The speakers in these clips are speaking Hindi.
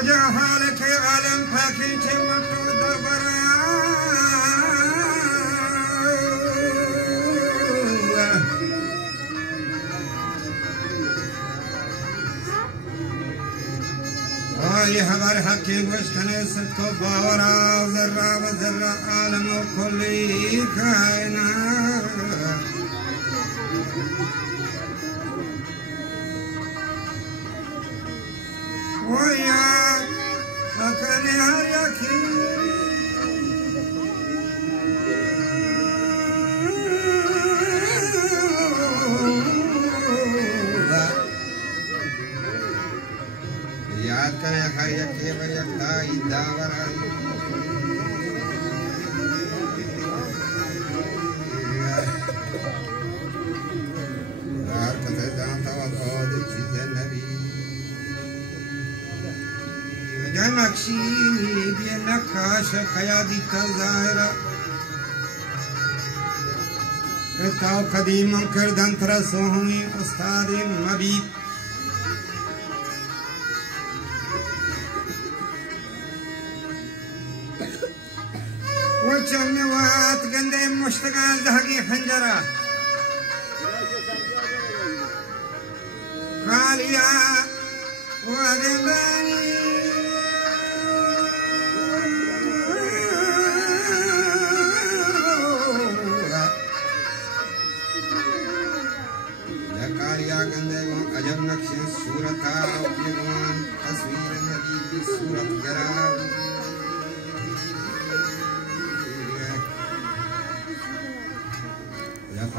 वजह हाल के आलम फाकी के मटो दरबारा ये हमारे हकीम वशकने सबको बावरा जर्रा व जर्रा आलम व कुल्ली कायनात ओ या अकने हर यकीन याद करें हर यके व यकता इदावरा यार कते जानता व बहुत चीज़ें नबी जनक्षी ये नखाश खयादी तज़ाहिरा ताऊ कदीम कर दंतरा सोहनी उस्ताद मबीद चमवात गंदे मुश्तगाल दहगी खंजरा कालिया वगबानी कालिया गंदे वो अजब नक्शे सूरता भगवान तस्वीर नबी की सूरत जरा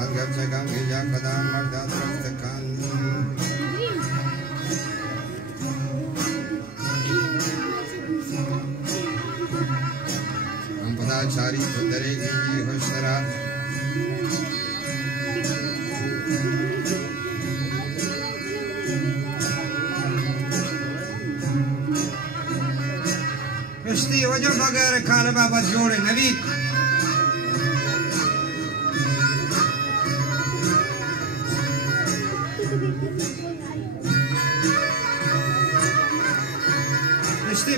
Angkat segam ijak kadang marda tertekan. Ampada cari terdiri gigi hoshara. Mesti wajah bagai kalau babat jore nabi.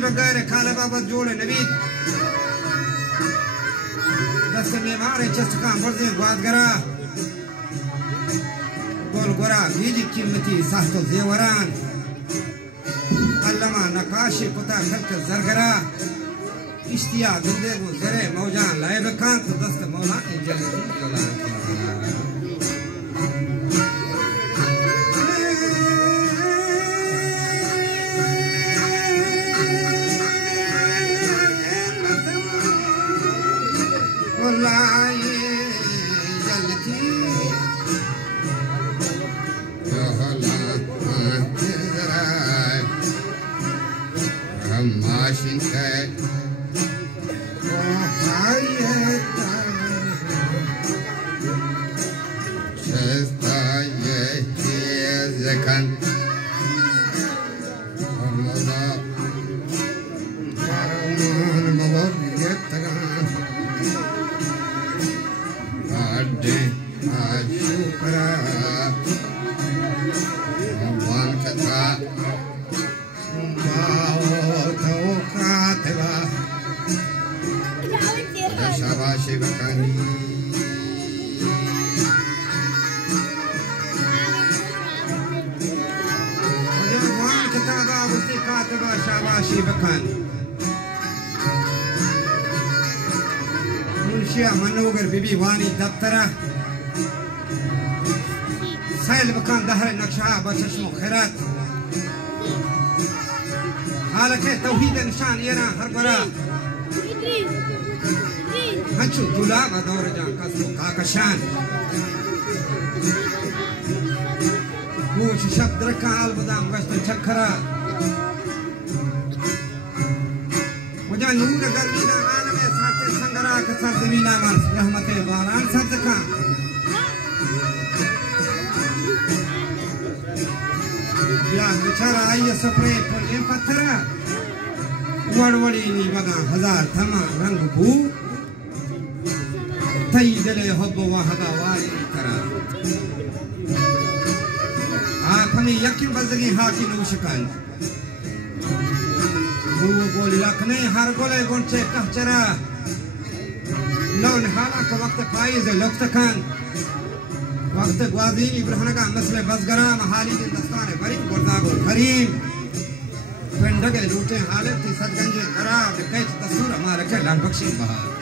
बगैर खाला बाबा जोड़े नबी दस में मारे चस्का मर्दे बात करा बोल गोरा बीजी कीमती साहतो जेवरान अल्लामा नकाशी कुता खल्क जरगरा इश्तिया दुंदे को जरे मौजान लाए बकान तो दस्त मौला इंजल जोला मनोगर बीबी वानी दफ्तरा सैल बकान दहर नक्शा बचशमो खैरात हालके तौहीद निशान येरा हर बरा हंचू दुला बदौर जा कसो काकशान गोश शब्द रकाल बदाम गश्त चखरा मुझे नूर गर्मी दा आलम साथे संगरा के सर जमीना मन रहमत बारान सदका या बेचारा आई सपरे पर ये पत्थरा वड़वड़ी नी बगा हजार थमा रंग भू थई दले हब वहगा वाली करा आ फमी यकीन बजगी हाकी नौशकान वो गोली लखने हर गोले गुंचे कहचरा लौन हाला का वक्त फाइज लुफ्त खान वक्त ग्वादी इब्राहिम का मसले बसगरा महाली दिन दस्तान बरी गुरदागो करीम पिंड के लूटे हालत थी सदगंजे खराब कैच तस्वीर हमारे के लाल बख्शी बहार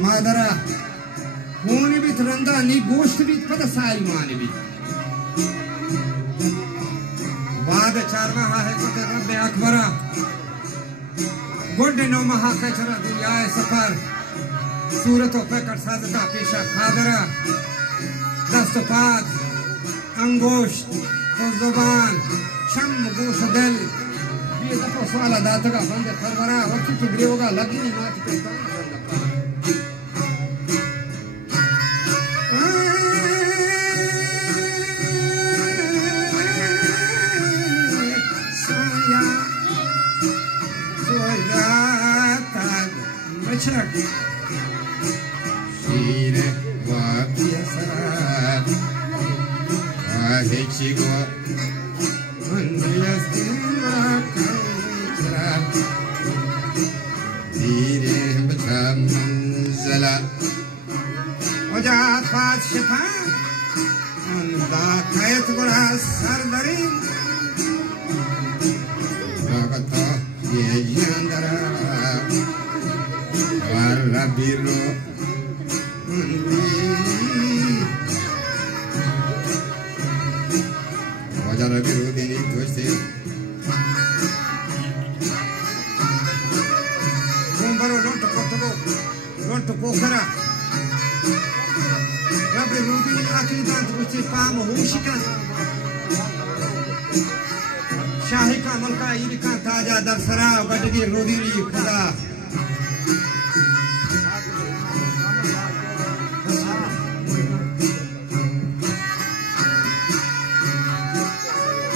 मादरा खून भी रंदा नी गोश्त भी पता सारी माने भी बाद चारवा है कोते रब्बे अकबरा गोडे नो महा कचरा दुनिया सफर सूरतों पे कर सादका पेशा खादरा दस्त पाद अंगोश तो जुबान शम गोश दिल ये तो सवाल दाता का बंदे फरवरा वक्त की ग्रेवगा लगी नहीं मात करता शाही का मलका ईद का ताजा दरसरा बटगी रोदीरी खुदा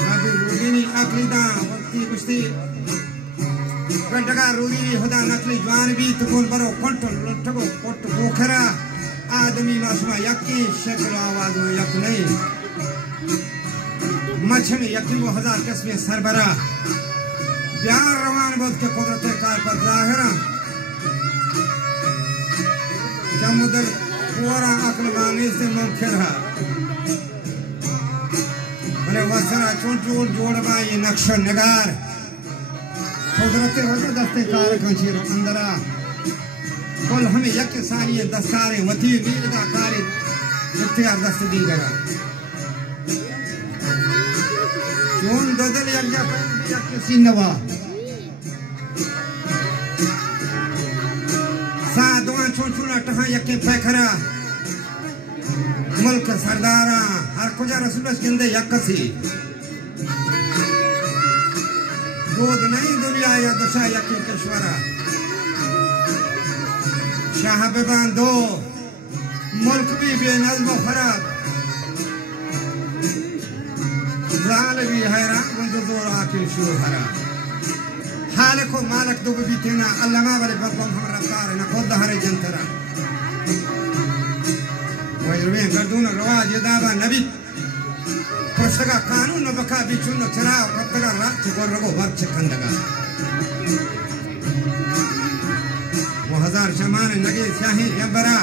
रबी रोदीनी अकलीदा वक्ती कुश्ती गंटगा रोदीनी खुदा नकली जवान भी तुकुन बरो कोट लटको कोट पोखरा आदमी मासमा यकी शक्ल आवाज में यक नहीं मच्छम यकीन वो हजार किस्में सरबरा प्यार रवान बोध के कुदरत कार पर जाहिरा जमुदर पूरा अक्ल मांगे से मुमकिन है बने वसरा चोट जोड़वा ये नक्शा नगार कुदरत वजह दस्ते कार कंचीर अंदरा कल हमें यक सारी दस्तारे वती नीलदा कारी इख्तियार दस्त दी जरा जोन ददल यक सिनवा सा दोन छोटा टहा यक पैखरा मुल्क सरदारा हर कुजा रसूल के अंदर यक सी गोद नहीं दुनिया या दशा यक कश्वरा शाह बेबान दो मुल्क भी बेनज़्म खराब लाल भी हैरान मंजूर आके शो हरा हाल को मालक दो भी तेना अल्लामा वाले बम हमरा कार न खुद हरे जंतरा वजरवे गर्दून रवाज यदाबा नबी प्रस्तगा कानून बका बिचुन चरा प्रतगा रात गोरगो वर्च कंदगा वो हजार जमान नगे शाही जबरा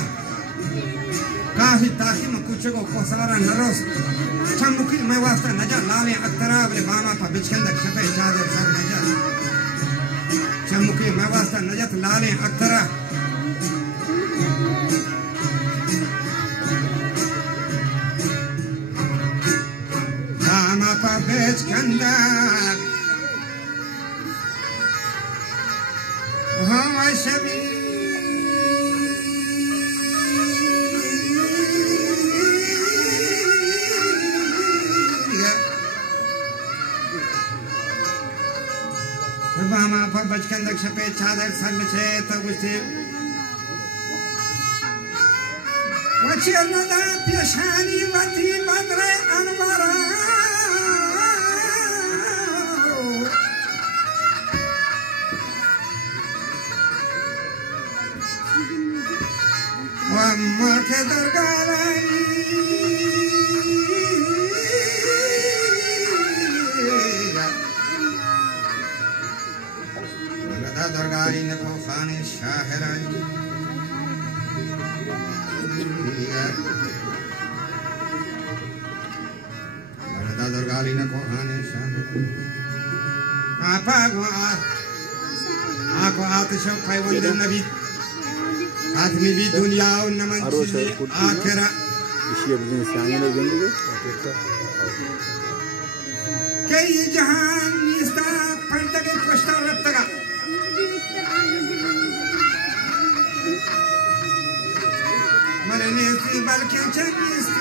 काफी ताकिम कुचगो कोसारा नरोस चमुकी मैं वास्ता नजा लाले अक्तरा बले बामा पा बिचकंदक छपे चादर सर नजा चमुकी मैं वास्ता नजत लाले अक्तरा बामा पा बिचकंदक हम शबी बामा पर बचकन दक्ष पे चादर संग छे तब उसे वचे नदा पेशानी वती बदरे अनवरा वम्मा के दरगारानी दरगारी ने को खाने शाहराई बरदा दरगारी ने को खाने शाहराई आपा को आको आतिशो खाई वंदन नबी आदमी भी दुनिया और नमन से आखिरा इसी बिजनेस से आने लगेंगे कई जहान निस्ता पंत के प्रश्न रखता मरने से बल्कि चलिए